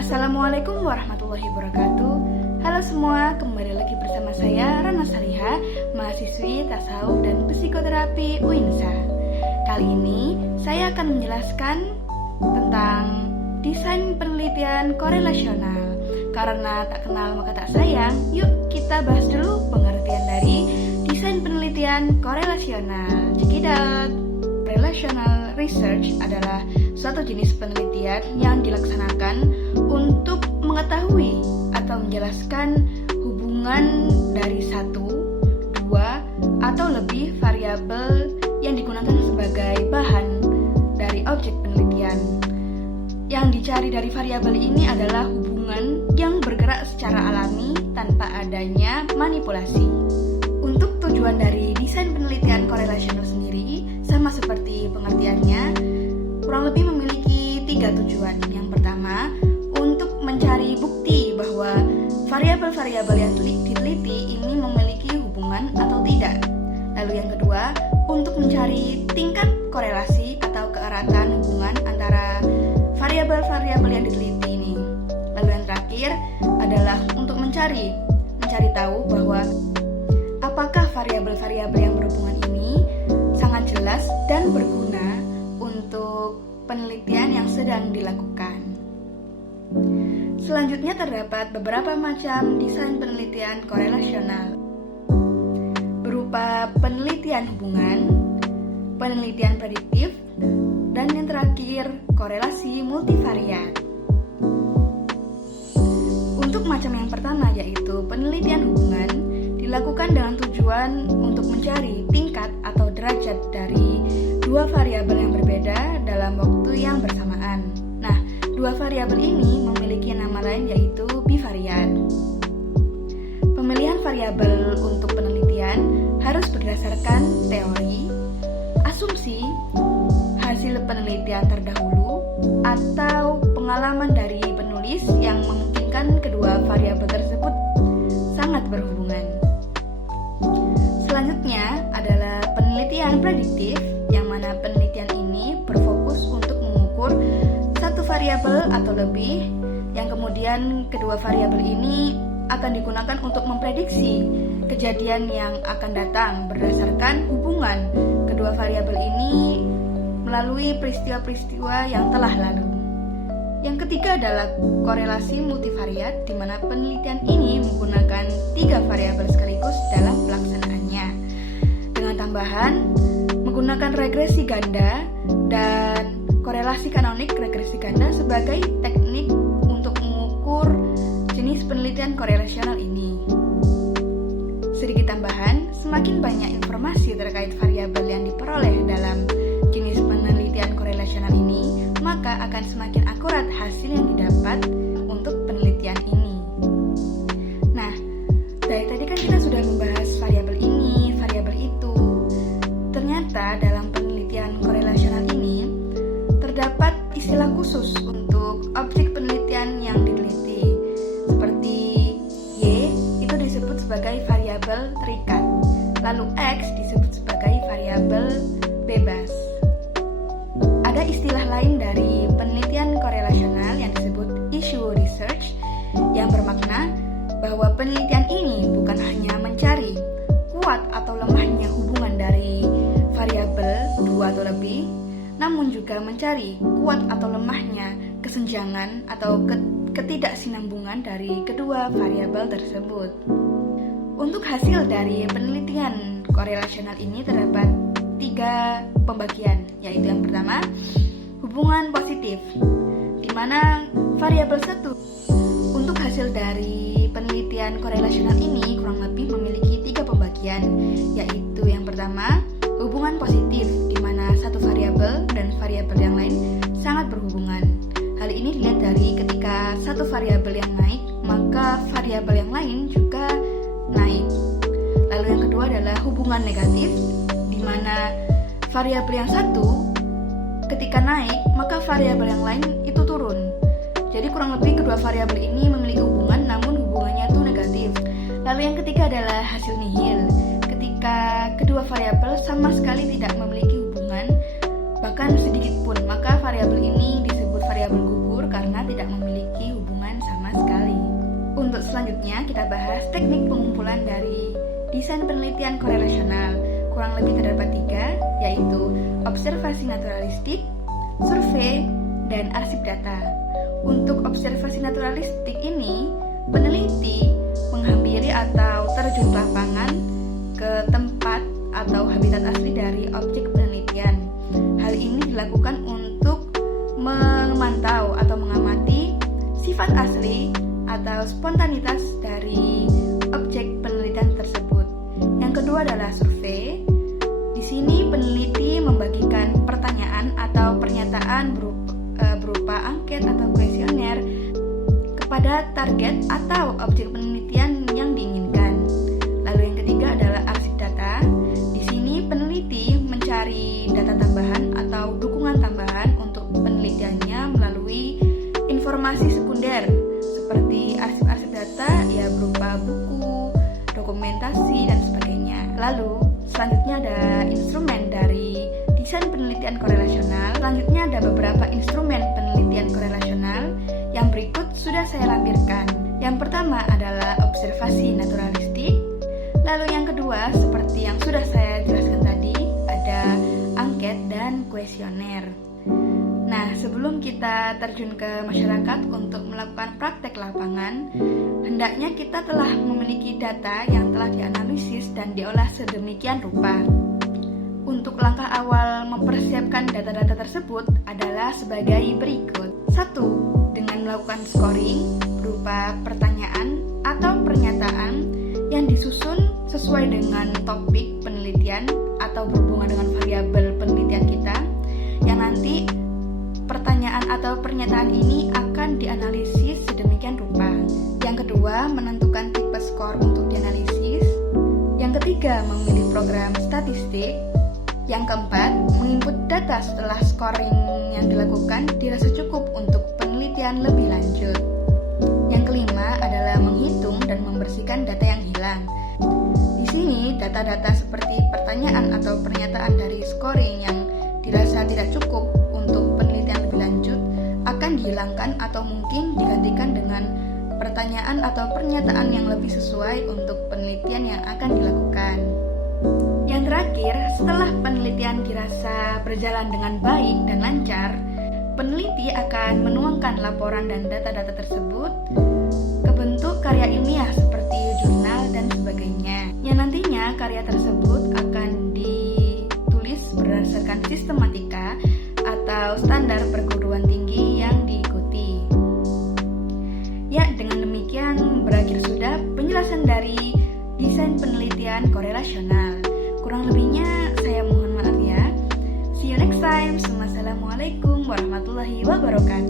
Assalamualaikum warahmatullahi wabarakatuh. Halo semua, kembali lagi bersama saya Rana Saliha, mahasiswi tasawuf dan psikoterapi UINSA. Kali ini saya akan menjelaskan tentang desain penelitian korelasional. Karena tak kenal maka tak sayang, yuk kita bahas dulu pengertian dari desain penelitian korelasional. Cekidot. Relational research adalah suatu jenis penelitian yang dilaksanakan untuk mengetahui atau menjelaskan hubungan dari satu, dua, atau lebih variabel yang digunakan sebagai bahan dari objek penelitian. Yang dicari dari variabel ini adalah hubungan yang bergerak secara alami tanpa adanya manipulasi. Untuk tujuan dari desain penelitian korelasional sendiri, sama seperti pengertiannya, kurang lebih memiliki 3 tujuan. Yang pertama, untuk mencari bukti bahwa variabel-variabel yang diteliti ini memiliki hubungan atau tidak. Lalu yang kedua, untuk mencari tingkat korelasi atau keeratan hubungan antara variabel-variabel yang diteliti ini. Lalu yang terakhir adalah untuk mencari tahu bahwa apakah variabel-variabel yang berhubungan ini sangat jelas dan berguna untuk penelitian yang sedang dilakukan. Selanjutnya terdapat beberapa macam desain penelitian korelasional, berupa penelitian hubungan, penelitian prediktif, dan yang terakhir korelasi multivariat. Untuk macam yang pertama yaitu penelitian hubungan, dilakukan dengan tujuan untuk mencari tingkat atau derajat dari dua variabel yang berbeda dalam waktu yang bersamaan. Nah, dua variabel ini memiliki nama lain yaitu bivariat. Pemilihan variabel untuk penelitian harus berdasarkan teori, asumsi, hasil penelitian terdahulu, atau pengalaman dari penulis yang memungkinkan kedua variabel tersebut sangat berhubungan. Selanjutnya adalah penelitian prediktif, yang mana penelitian ini berfokus untuk mengukur satu variabel atau lebih, yang kemudian kedua variabel ini akan digunakan untuk memprediksi kejadian yang akan datang berdasarkan hubungan kedua variabel ini melalui peristiwa-peristiwa yang telah lalu. Yang ketiga adalah korelasi multivariat, di mana penelitian ini menggunakan 3 variabel sekaligus dalam pelaksanaannya, dengan tambahan menggunakan regresi ganda dan korelasi kanonik regresi ganda sebagai teknik untuk mengukur jenis penelitian korelasional ini. Sedikit tambahan, semakin banyak informasi terkait variabel yang diperoleh dalam jenis penelitian korelasional ini, maka akan semakin akurat hasil yang didapat untuk penelitian ini. Nah, dari tadi kan kita sudah membahas variabel ini, variabel itu. Ternyata dalam penelitian korelasional ini terdapat istilah khusus untuk objek penelitian yang diteliti. Seperti Y itu disebut sebagai variabel terikat, lalu X disebut sebagai variabel bebas. Ada istilah lain dari penelitian korelasional yang disebut issue research, yang bermakna bahwa penelitian ini bukan hanya mencari kuat atau lemahnya hubungan dari variabel dua atau lebih, namun juga mencari kuat atau lemahnya kesenjangan atau ketidaksinambungan dari kedua variabel tersebut. Untuk hasil dari penelitian korelasional ini terdapat 3 pembagian, yaitu yang pertama, hubungan positif, di mana variabel 1. Untuk hasil dari penelitian korelasional ini kurang lebih memiliki 3 pembagian, yaitu yang pertama, hubungan positif, di mana satu variabel dan variabel yang lain sangat berhubungan. Hal ini dilihat dari ketika satu variabel yang naik, maka variabel yang lain juga naik. Lalu yang kedua adalah hubungan negatif, di mana variabel yang satu ketika naik, maka variabel yang lain itu turun. Jadi kurang lebih kedua variabel ini memiliki hubungan, namun hubungannya itu negatif. Lalu yang ketiga adalah hasil nihil, ketika kedua variabel sama sekali tidak memiliki hubungan, bahkan sedikit pun, maka variabel ini disebut variabel gugur. gugur karena tidak memiliki hubungan sama sekali. Untuk selanjutnya kita bahas teknik pengumpulan dari desain penelitian korelasional. Kurang lebih terdapat 3, yaitu observasi naturalistik, survei, dan arsip data. Untuk observasi naturalistik ini, peneliti menghampiri atau terjun ke lapangan ke tempat atau habitat asli dari objek penelitian. Hal ini dilakukan untuk memantau atau mengamati sifat asli atau spontanitas dari objek penelitian tersebut. Yang kedua adalah survei. Di sini peneliti membagikan pertanyaan atau pernyataan berupa angket atau kuesioner kepada target atau objek penelitian yang diinginkan. Lalu yang ketiga adalah arsip data. Di sini peneliti mencari data tambahan atau dukungan tambahan untuk penelitiannya melalui informasi sekunder seperti arsip-arsip data ya berupa buku, dokumentasi, dan sebagainya. Lalu selanjutnya ada instrumen dari desain penelitian korelasional. Selanjutnya ada beberapa instrumen penelitian korelasional yang berikut sudah saya lampirkan. Yang pertama adalah observasi naturalistik. Lalu yang kedua, seperti yang sudah saya jelaskan tadi, ada angket dan kuesioner. Nah, sebelum kita terjun ke masyarakat untuk melakukan praktek lapangan, hendaknya kita telah memiliki data yang telah dianalisis dan diolah sedemikian rupa. Untuk langkah awal mempersiapkan data-data tersebut adalah sebagai berikut. 1. Dengan melakukan scoring berupa pertanyaan atau pernyataan yang disusun sesuai dengan topik penelitian atau berhubungan dengan variabel penelitian kita, yang nanti pertanyaan atau pernyataan ini akan dianalisis sedemikian rupa. Yang kedua, menentukan tipe skor untuk dianalisis. Yang ketiga, memilih program statistik. Yang keempat, menginput data setelah scoring yang dilakukan dirasa cukup untuk penelitian lebih lanjut. Yang kelima adalah menghitung dan membersihkan data yang hilang. Di sini, data-data seperti pertanyaan atau pernyataan dari scoring yang dirasa tidak cukup untuk penelitian lebih lanjut akan dihilangkan atau mungkin digantikan dengan pertanyaan atau pernyataan yang lebih sesuai untuk penelitian yang akan dilakukan. Yang terakhir, setelah penelitian dirasa berjalan dengan baik dan lancar, peneliti akan menuangkan laporan dan data-data tersebut ke bentuk karya ilmiah seperti jurnal dan sebagainya. Yang nantinya karya tersebut akan ditulis berdasarkan sistematika atau standar perguruan tinggi yang diikuti. Ya, dengan demikian berakhir sudah penjelasan dari desain penelitian korelasional. Kurang lebihnya saya mohon maaf ya. See you next time. Wassalamualaikum warahmatullahi wabarakatuh.